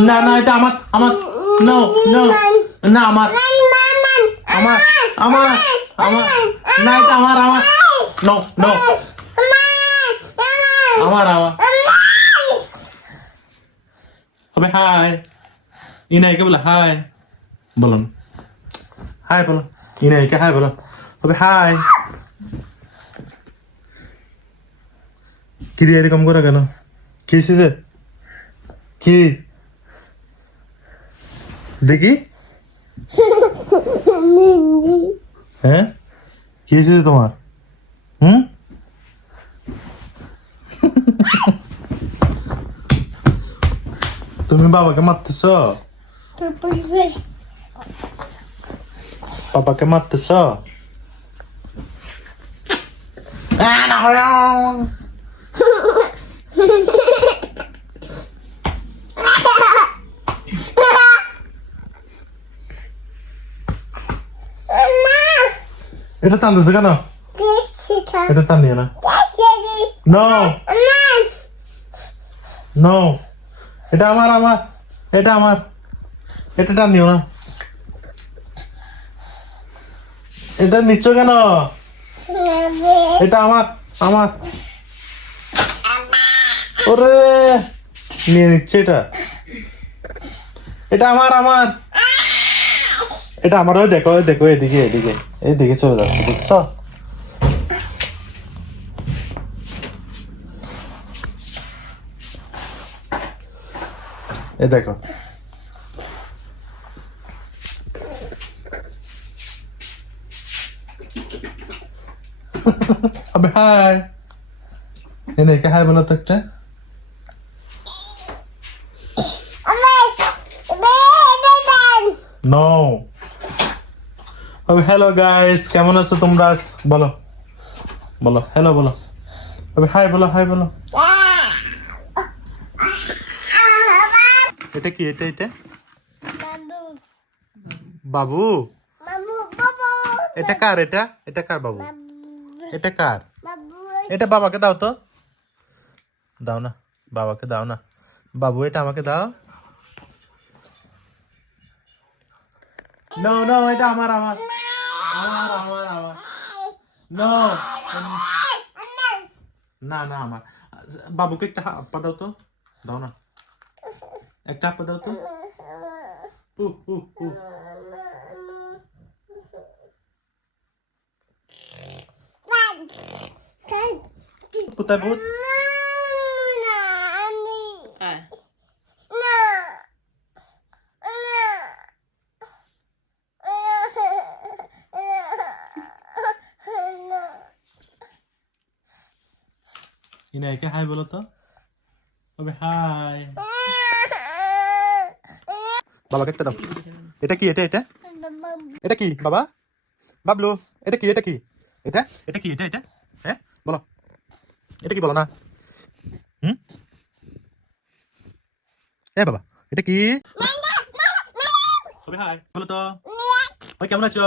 না না এটা আমার আমার নো নো না আমার আমার আমার আমার না এটা আমার আমার নো নো আমার আমার হবে হাই ইনাইকে বলে হাই বলুন হাই বলো ইনাইকে হাই বলো হবে হাই কি রে এরকম করে কেন কি হয়েছে কি দেখি হ্যাঁ কি হয়েছে তোমার তুমি বাবাকে মারতেছ বাবাকে মারতেছ না হয় এটা টানতেছে কেন এটা টান নিয়ে না নো নো এটা আমার আমার এটা আমার এটা টান নিও না এটা নিচ্ছ কেন এটা আমার আমার ওরে নিয়ে নিচ্ছে এটা এটা আমার আমার এটা আমার দেখো দেখো এদিকে এদিকে এইদিকে চলে যাচ্ছে দেখছ এ দেখো अबे हाय इन्हें क्या हाय बोला तो क्या नो अबे हेलो गाइस কেমন আছো তোমরা বলো বলো हेलो বলো अबे हाय বলো এটা কি এটা এটা বাবু এটা কার এটা কার বাবু এটা কার এটা বাবাকে দাও তো দাও না বাবাকে দাও না বাবু এটা আমাকে দাও নো নো এটা আমার আমার আমার আমার আমার নো না না আমার বাবুকে একটা হাপ্পা দাও তো দাও না একটা হাপ্পা দাও তো কোথায় ভূত ইনাইকে হাই বলো তো তবে হাই বাবাকে একটা দাও এটা কি এটা এটা এটা কি বাবা বাবলু এটা কি এটা কি এটা এটা কি এটা এটা হ্যাঁ বলো এটা কি বলো না এ বাবা এটা কি তবে হাই বলো তো ওই কেমন আছো